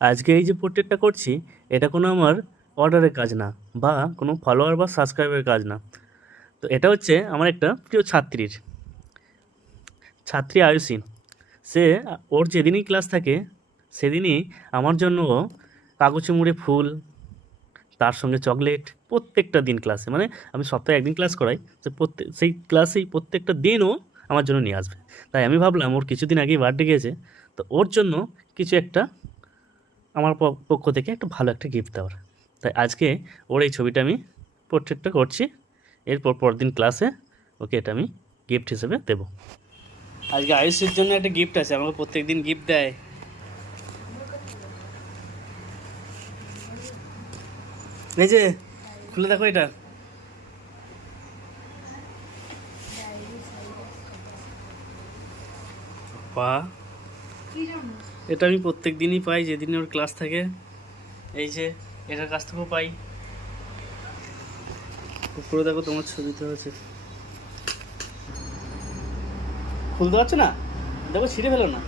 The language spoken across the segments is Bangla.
আজকে এই যে পোর্ট্রেটটা করছি, এটা কোনো আমার অর্ডারের কাজ না বা কোনো ফলোয়ার বা সাবস্ক্রাইবের কাজ না। তো এটা হচ্ছে আমার একটা প্রিয় ছাত্রীর, ছাত্রী আয়ুষী। সে, ওর যেদিনই ক্লাস থাকে, সেদিনই আমার জন্য কাগজে মুড়ে ফুল, তার সঙ্গে চকলেট প্রত্যেকটা দিন ক্লাসে মানে আমি সপ্তাহে একদিন ক্লাস করাই সে প্রত্যেক সেই ক্লাসেই প্রত্যেকটা দিনও আমার জন্য নিয়ে আসবে। তাই আমি ভাবলাম, ওর কিছুদিন আগেই বার্থডে গিয়েছে, তো ওর জন্য কিছু একটা আমার প- পক্ষ থেকে একটা ভালো একটা গিফট দেওয়ার। তাই আজকে ওর এই ছবিটা আমি পোর্ট্রেটটা করছি। এরপর পরদিন ক্লাসে ওকে এটা আমি গিফট হিসেবে দেবো। আজকে আয়ুষের জন্য একটা গিফট আছে আমাকে প্রত্যেক দিন গিফট দেয়। এই যে খুলে দেখো এটা। বাহ। এটা আমি প্রত্যেক দিনই পাই যেদিন ওর ক্লাস থাকে। এই যে এটার কাছ থেকেও পাই। উপরে দেখো তোমার ছবিতে হয়েছে খুলতে পারছ না? দেখো ছিঁড়ে ফেলো না।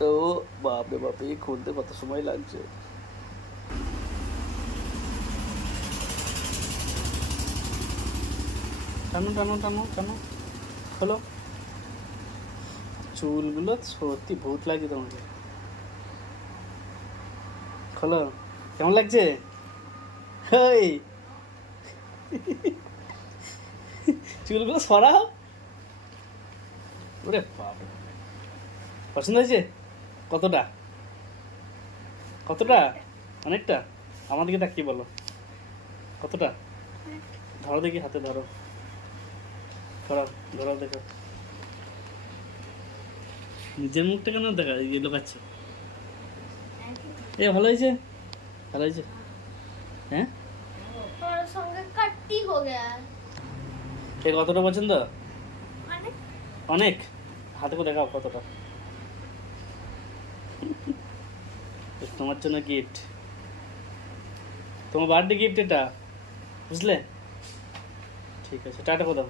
তো বাপরে বাপরে খুলতে কত সময় লাগছে? টানো টানো টানো টানো। খোলো। চুলগুলো সত্যি ভূত লাগছে তোমাকে। খোলো, কেমন লাগছে? হেই! চুলগুলো সরাও। ওরে বাবা পছন্দ হয়েছে? কতটা? কতটা? অনেকটা? আমার দিকে তাকিয়ে বলো। কতটা? ধরো দেখি, হাতে ধরো। ধরো ধরো দেখো। নিজের মুখটা কেন দেখা? ইয়ে লোকাচ্ছে। এ ভালো হয়েছে? ভালো হয়েছে? হ্যাঁ? এ কতটা পছন্দ? অনেক। হাতে করে দেখাও কতটা। তোমার জন্য গিফট তোমার বার্থডে গিফট এটা বুঝলে? ঠিক আছে টাটা কোথাও